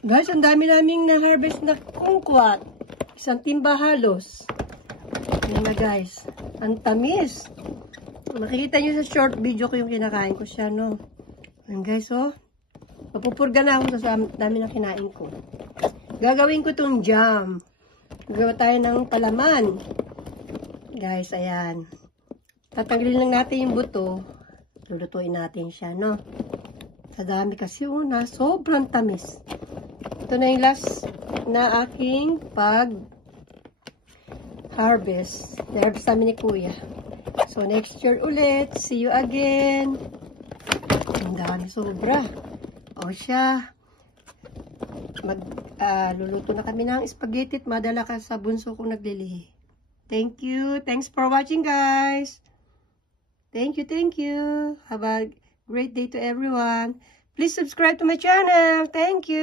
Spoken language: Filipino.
Guys, ang dami naming na-harvest na kumquat. Isang timba halos. Yan na guys. Ang tamis. Makikita nyo sa short video ko yung kinakain ko siya, no? Yan guys, oh. Mapupurga na ako sa dami na kinain ko. Gagawin ko tong jam. Gagawa tayo ng palaman. Guys, ayan. Tatanggalin lang natin yung buto. Lulutuin natin siya, no? Sa dami kasi una, sobrang tamis. Ito na yung last na aking pag-harvest. Na-harvest namin ni Kuya. So, next year ulit. See you again. Ang dami, sobra. O siya. Luluto na kami ng spaghetti at madala ka sa bunso kong naglilihi. Thank you. Thanks for watching, guys. Thank you, thank you. Have a great day to everyone. Please subscribe to my channel. Thank you.